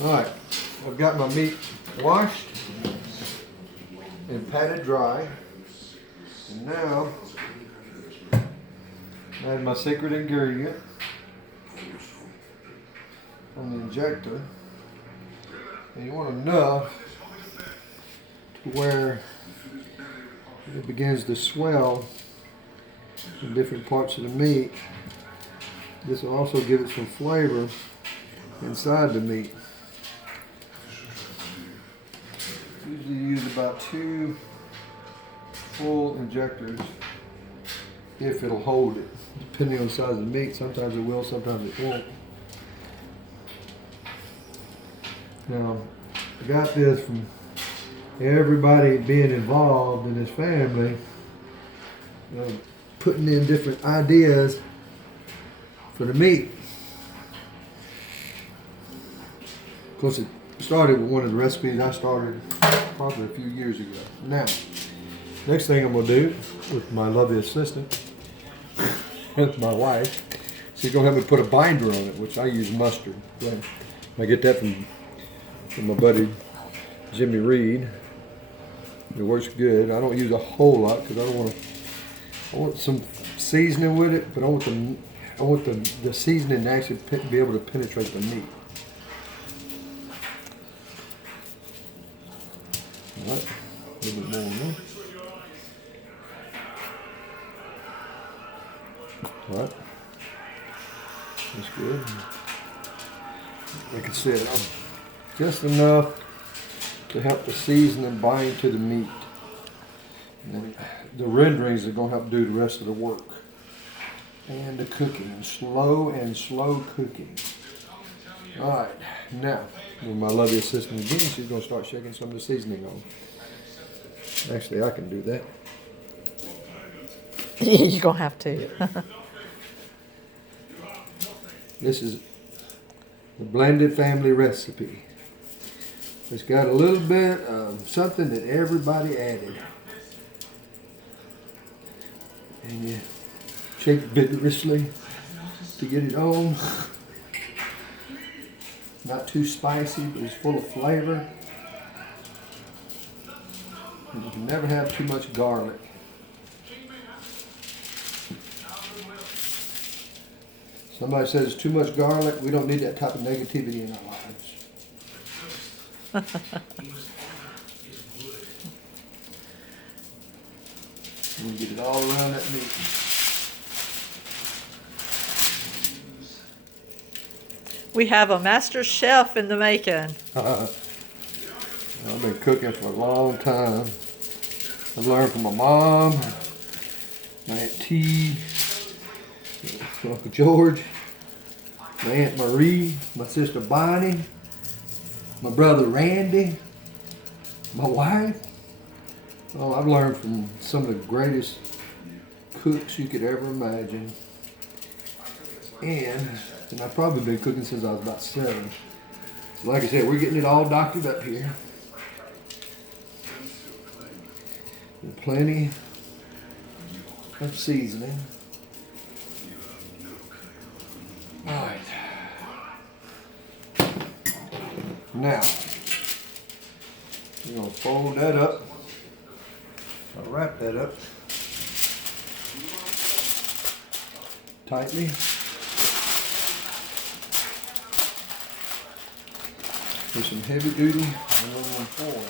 Alright, I've got my meat washed and patted dry. And now, I have my secret ingredient on the injector. And you want enough to where it begins to swell in different parts of the meat. This will also give it some flavor inside the meat. Usually use about 2 full injectors if it'll hold it. Depending on the size of the meat, sometimes it will, sometimes it won't. Now, I got this from everybody being involved in this family, putting in different ideas for the meat. Of course, it started with one of the recipes I started probably a few years ago. Now, next thing I'm going to do with my lovely assistant, my wife, she's going to help me put a binder on it, which I use mustard. I get that from my buddy Jimmy Reed. It works good. I don't use a whole lot because I don't want to. I want some seasoning with it, but I want the seasoning to actually be able to penetrate the meat. All right, a little bit more on there. All right, that's good. Like I said, just enough to help the seasoning bind to the meat. And then the renderings are going to help do the rest of the work. And the cooking, slow cooking. All right, now, with my lovely assistant again, she's going to start shaking some of the seasoning on. Actually, I can do that. You're going to have to. This is the blended family recipe. It's got a little bit of something that everybody added. And you shake vigorously to get it on. Not too spicy, but it's full of flavor. And you can never have too much garlic. Somebody says too much garlic. We don't need that type of negativity in our lives. And get it all around that meat. We have a master chef in the making. I've been cooking for a long time. I've learned from my mom, my Aunt T, my Uncle George, my Aunt Marie, my sister Bonnie, my brother Randy, my wife. Oh, I've learned from some of the greatest cooks you could ever imagine. And I've probably been cooking since I was about 7. So like I said, we're getting it all doctored up here. With plenty of seasoning. All right. Now, we're going to fold that up. I'll wrap that up tightly. With some heavy duty aluminum foil.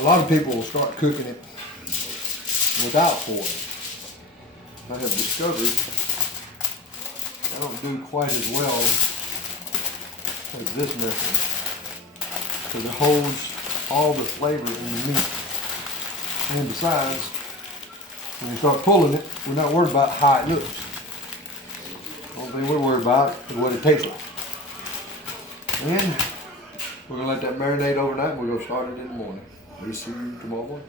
A lot of people will start cooking it without foil. I have discovered I don't do quite as well as this method because it holds all the flavor in the meat. And besides, when you start pulling it, we're not worried about how it looks. The only thing we're worried about is what it tastes like. And we're going to let that marinate overnight and we're going to start it in the morning. We'll see you tomorrow morning.